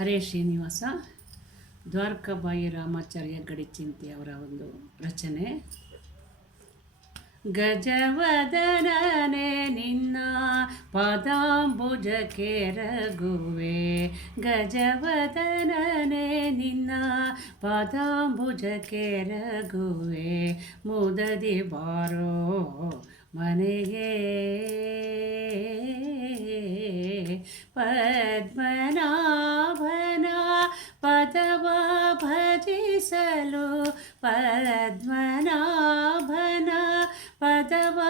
ಹರೇ ಶ್ರೀನಿವಾಸ ದ್ವಾರಕಾಬಾಯಿ ರಾಮಾಚಾರ್ಯ ಗಡಿಚಿಂತಿ ಅವರ ಒಂದು ರಚನೆ. ಗಜವದನನೆ ನಿನ್ನ ಪಾದಾಂಬುಜಕ್ಕೆ ರಘುವೆ, ಗಜವದನನೆ ನಿನ್ನ ಪಾದಾಂಬುಜಕ್ಕೆ ರಘುವೆ, ಮುದದಿ ಬಾರೋ ಮನೆಗೆ ಪದ್ಮನಾಭನ ಪದವ ಭಜಿಸಲು, ಪದ್ಮನಾಭನ ಪದವ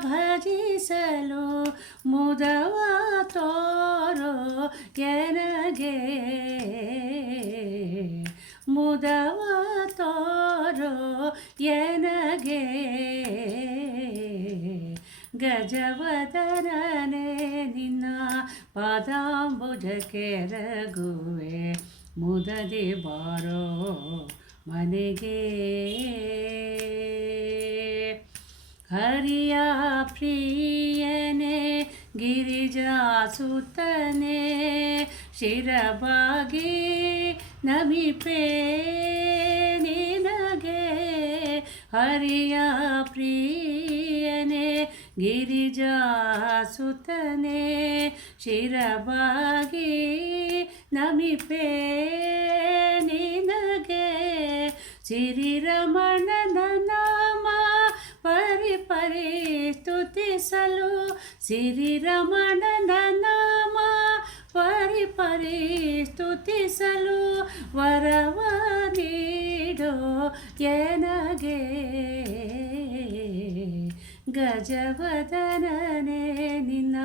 ಭಜಿಸಲು ಮುದವ ತೋರೋ ಎನಗೆ, ಮುದವ ತೋರೋ ಎನಗೆ. ಗಜವದನನೆ ನಿನ್ನ ಪಾದಾಂಬುಜಕ್ಕೆ ರಘುವೆ, ಮುದದಿ ಬಾರೋ ಮನೆಗೆ. ಹರಿಯ ಪ್ರಿಯನೇ ಗಿರಿಜಾಸುತನೇ, ಶಿರಬಾಗಿ ನಮಿಪೇ ನಿನಗೆ. ಹರಿಯ ಪ್ರಿಯನೇ ಗಿರಿಜಾಸುತನೇ, ಶಿರಬಾಗಿ ನಮಿಪೇ ನಿನಗೆ. ಸಿರಿರಮಣನ ನಾಮ ಪರಿ ಸ್ತುತಿಸಲು, ಸಿರಿರಮಣನ ನಾಮ ಪರಿ ಸ್ತುತಿಸಲು ವರವ ನೀಡೋ ಎನಗೆ. ಗಜವದನನೆ ನಿನ್ನ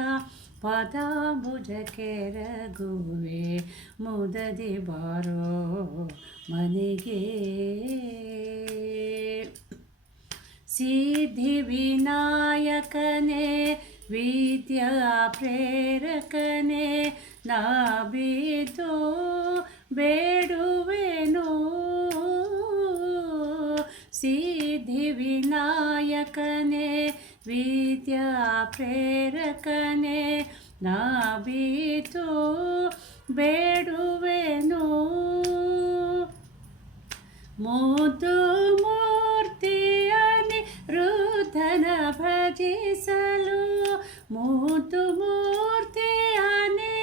ಪಾದಾಂಬುಜಕ್ಕೆ ರಘುವೆ, ಮುದದಿ ಬಾರೋ ಮನೆಗೆ. ಸಿದ್ಧಿ ವಿನಾಯಕನೇ ವಿದ್ಯಾ ಪ್ರೇರಕನೇ, ನಾ ಬಿದ್ದು ಬೇಡುವೆನು. ಸಿದ್ಧಿ ವಿನಾಯಕನೇ ವಿದ್ಯಾ ಪ್ರೇರಕನೇ, ನಾ ಬಿದ್ದು ಬೇಡುವೆನು. ಮುದ್ದು ಮೂರ್ತಿಯನಿ ರುದ್ಧನ ಭಜಿಸಲು, ಮುದ್ದು ಮೂರ್ತಿಯನಿ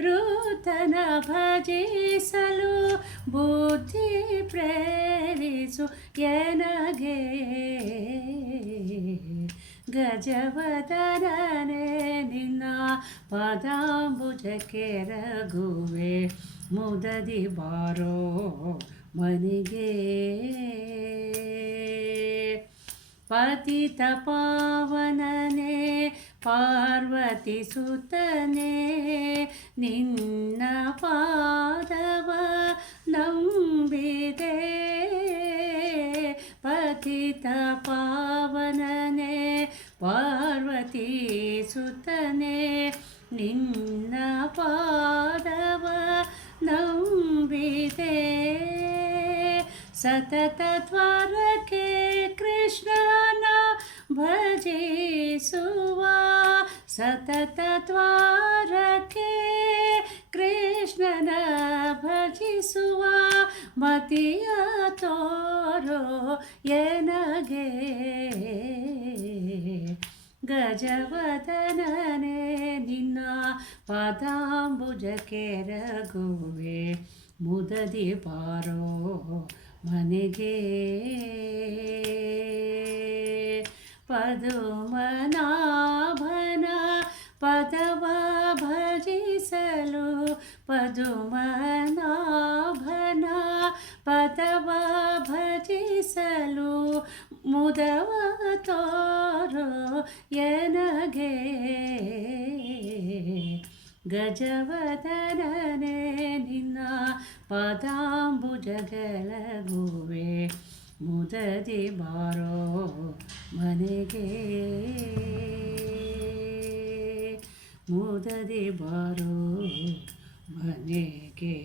ರುದ್ಧನ ಭಜಿಸಲು ಬುದ್ಧಿ ಪ್ರೇರಿಸು ಎನಗೆ. ಗಜವದನನೆ ನಿನ್ನ ಪಾದಾಂಬುಜಕ್ಕೆ ರಘುವೆ, ಮುದದಿ ಬಾರೋ ಮನೆಗೆ. ಪತಿತ ಪಾವನನೆ ಪಾರ್ವತಿ ಸುತನೆ, ನಿನ್ನ ಪಾದವ ನಂಬಿದೆ. ಪತಿತ ಪಾವನನೆ ಪಾರ್ವತಿ ಸುತನೆ, ನಿನ್ನ ಪಾದವ ನಂಬಿದೆ. ಸತತ ದ್ವಾರಕೆ ಕೃಷ್ಣನ ಭಜಿಸುವ, ಸತತ ದ್ವಾರಕೆ ಕೃಷ್ಣನ ಭಜಿಸುವ ಮತಿಯ ತೋರೋ ಎನಗೆ. ಗಜವದನನೆ ನಿನ್ನ ಪಾದಾಂಬುಜಕ್ಕೆ ರಘುವೆ, ಮುದದಿ ಬಾರೋ ಮನೆಗೆ. ಪದ್ಮನಾಭನ ಪದವ ಭಜಿಸಲು, ಪದ್ಮನಾಭನ ಪದವ ಭಜಿಸಲು ಮುದವ ತೋರೋ ಎನಗೆ. ಗಜವದನನೆ ನಿನ್ನ ಪಾದಾಂಬುಜಗಳಗುವೆ, ಮುದದಿ ಬಾರೋ ಮನೆಗೆ. ಮುದದಿ ಬಾರೋ ಮನೆಗೆ.